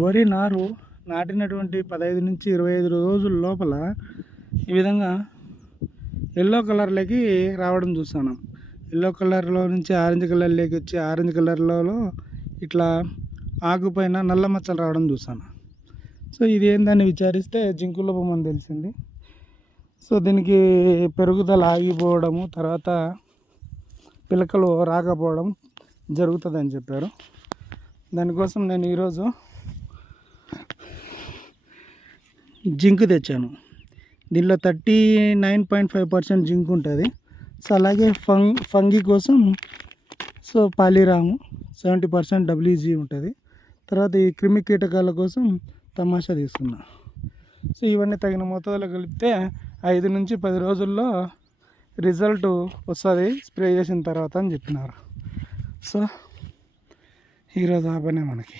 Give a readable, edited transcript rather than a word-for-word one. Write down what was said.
వరి నారు నాటినటువంటి 15 నుంచి 25 రోజుల లోపల ఈ విధంగా ఎల్లో కలర్లోకి రావడం చూస్తున్నాం. ఎల్లో కలర్లో నుంచి ఆరెంజ్ కలర్లోకి వచ్చి ఆరెంజ్ కలర్లో ఇట్లా ఆకుపైన నల్ల మచ్చలు రావడం చూస్తాను. సో ఇది ఏందని విచారిస్తే జింకు లోపం అని తెలిసింది. సో దీనికి పెరుగుదల ఆగిపోవడము, తర్వాత పిలకలు రాకపోవడం జరుగుతుందని చెప్పారు. దానికోసం నేను ఈరోజు జింక్ తెచ్చాను. దీనిలో 39.5% జింక్ ఉంటుంది. సో అలాగే ఫంగి కోసం సో పాలిరాము 70% WG ఉంటుంది. తర్వాత ఈ క్రిమి కీటకాల కోసం తమాషా తీసుకున్నా. సో ఇవన్నీ తగిన మోతాదులో కలిపితే 5 నుంచి 10 రోజుల్లో రిజల్ట్ వస్తుంది స్ప్రే చేసిన తర్వాత అని చెప్పినారు. సో ఈరోజు ఆ పనే మనకి.